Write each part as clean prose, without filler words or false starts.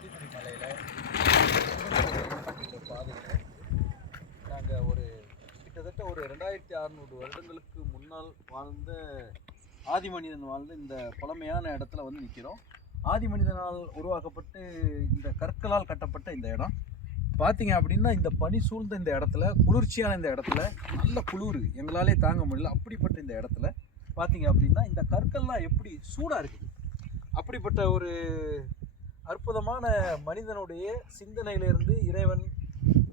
ஆண்டிக்குடி மலையில் பாதையில் நாங்கள் கிட்டத்தட்ட ஒரு 2600 வருடங்களுக்கு முன்னால் வாழ்ந்த ஆதிமனிதன் வாழ்ந்த இந்த பழமையான இடத்துல வந்து நிற்கிறோம். ஆதிமனிதனால் உருவாக்கப்பட்டு இந்த கற்களால் கட்டப்பட்ட இந்த இடம் பார்த்தீங்க அப்படின்னா, இந்த பனி சூழ்ந்த இந்த இடத்துல, குளிர்ச்சியான இந்த இடத்துல, நல்ல குளிர் எங்களாலே தாங்க முடியல. அப்படிப்பட்ட இந்த இடத்துல பார்த்தீங்க அப்படின்னா, இந்த கற்கள்லாம் எப்படி சூடாக இருக்குது. அப்படிப்பட்ட ஒரு அற்புதமான மனிதனுடைய சிந்தனையிலிருந்து இறைவன்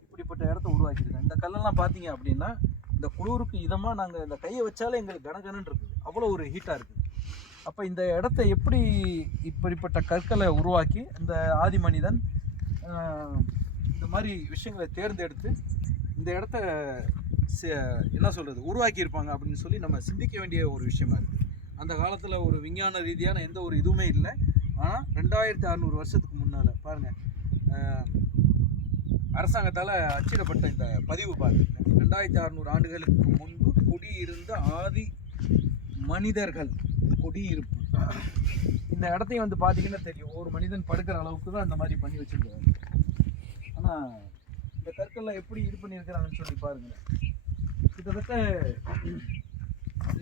இப்படிப்பட்ட இடத்த உருவாக்கியிருக்காங்க. இந்த கல்லெல்லாம் பார்த்தீங்க அப்படின்னா, இந்த குளிருக்கு இதமாக நாங்கள் இந்த கையை வச்சாலே எங்களுக்கு கனகனன்னு இருக்குது. அவ்வளோ ஒரு ஹீட்டாக இருக்குது. அப்போ இந்த இடத்த எப்படி இப்படிப்பட்ட கற்களை உருவாக்கி இந்த ஆதி மனிதன் இந்த மாதிரி விஷயங்களை தேர்ந்தெடுத்து இந்த இடத்த என்ன சொல்கிறது உருவாக்கியிருப்பாங்க அப்படின்னு சொல்லி நம்ம சிந்திக்க வேண்டிய ஒரு விஷயமா இருக்குது. அந்த காலத்தில் ஒரு விஞ்ஞான ரீதியான எந்த ஒரு இதுவுமே இல்லை. ஆனால் 2600 வருஷத்துக்கு முன்னால் பாருங்கள், அரசாங்கத்தால் அச்சிடப்பட்ட இந்த பதிவு பாருங்கள். 2600 ஆண்டுகளுக்கு முன்பு குடியிருந்த ஆதி மனிதர்கள் குடியிருப்பு. இந்த இடத்தையும் வந்து பார்த்தீங்கன்னா தெரியும், ஒரு மனிதன் படுக்கிற அளவுக்கு தான் அந்த மாதிரி பண்ணி வச்சுருக்காங்க. ஆனால் இந்த கற்கள்லாம் எப்படி இது பண்ணியிருக்கிறாங்கன்னு சொல்லி பாருங்களேன். கிட்டத்தட்ட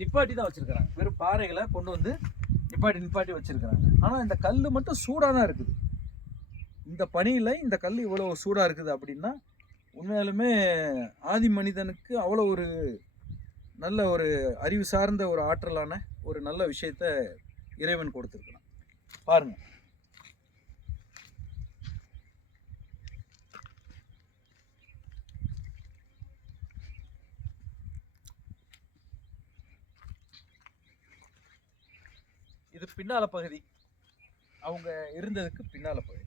நிப்பாட்டி தான் வச்சுருக்கிறாங்க. வெறும் பாறைகளை கொண்டு வந்து நிப்பாட்டி வச்சுருக்கிறாங்க. ஆனால் இந்த கல் மட்டும் சூடாக தான் இருக்குது. இந்த பனியில் இந்த கல் இவ்வளோ சூடாக இருக்குது அப்படின்னா, உண்மையாலுமே ஆதி மனிதனுக்கு அவ்வளோ ஒரு நல்ல ஒரு அறிவு சார்ந்த ஒரு ஆற்றலான ஒரு நல்ல விஷயத்த இறைவன் கொடுத்துருக்கிறான். பாருங்கள், இது பின்னால பகுதி, அவங்க இருந்ததுக்கு பின்னால பகுதி.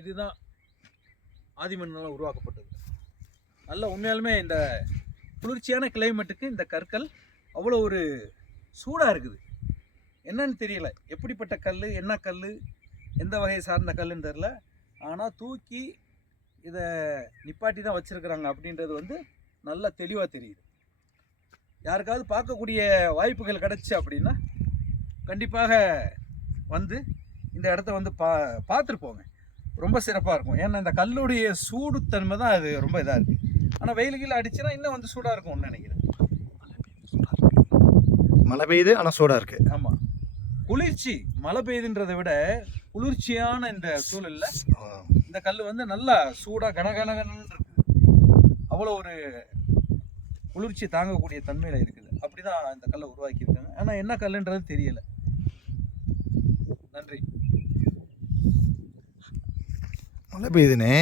இதுதான் ஆதிமனிதனால் உருவாக்கப்பட்டது. நல்ல உண்மையாலுமே இந்த குளிர்ச்சியான கிளைமேட்டுக்கு இந்த கற்கள் அவ்வளோ ஒரு சூடாக இருக்குது. என்னன்னு தெரியல, எப்படிப்பட்ட கல், என்ன கல், எந்த வகையை சார்ந்த கல்லுன்னு தெரில. ஆனால் தூக்கி இதை நிப்பாட்டி தான் வச்சுருக்குறாங்க அப்படின்றது வந்து நல்லா தெளிவாக தெரியுது. யாருக்காவது பார்க்கக்கூடிய வாய்ப்புகள் கிடச்சி அப்படின்னா கண்டிப்பாக வந்து இந்த இடத்த வந்து பார்த்துட்டு போங்க. ரொம்ப சிறப்பாக இருக்கும். ஏன்னா இந்த கல்லுடைய சூடுத்தன்மை தான் அது ரொம்ப இதாக இருக்குது. ஆனால் வெயிலுக்கு அடிச்சுன்னா இன்னும் வந்து சூடாக இருக்கும்னு நினைக்கிறேன். மழை பெய்யுது ஆனால் சூடாக இருக்குது. ஆமாம், குளிர்ச்சி. மழை பெய்யுதுன்றதை விட குளிர்ச்சியான இந்த சூழலில் இந்த கல் வந்து நல்லா சூடாக கனகனகன்னு இருக்குது. அவ்வளோ ஒரு குளிர்ச்சி தாங்கக்கூடிய தன்மையில் இருக்குது. அப்படி தான் இந்த கல்லை உருவாக்கியிருக்காங்க. ஆனால் என்ன கல்லுன்றது தெரியலை. நன்றி. மழை பெய்யுதுனே.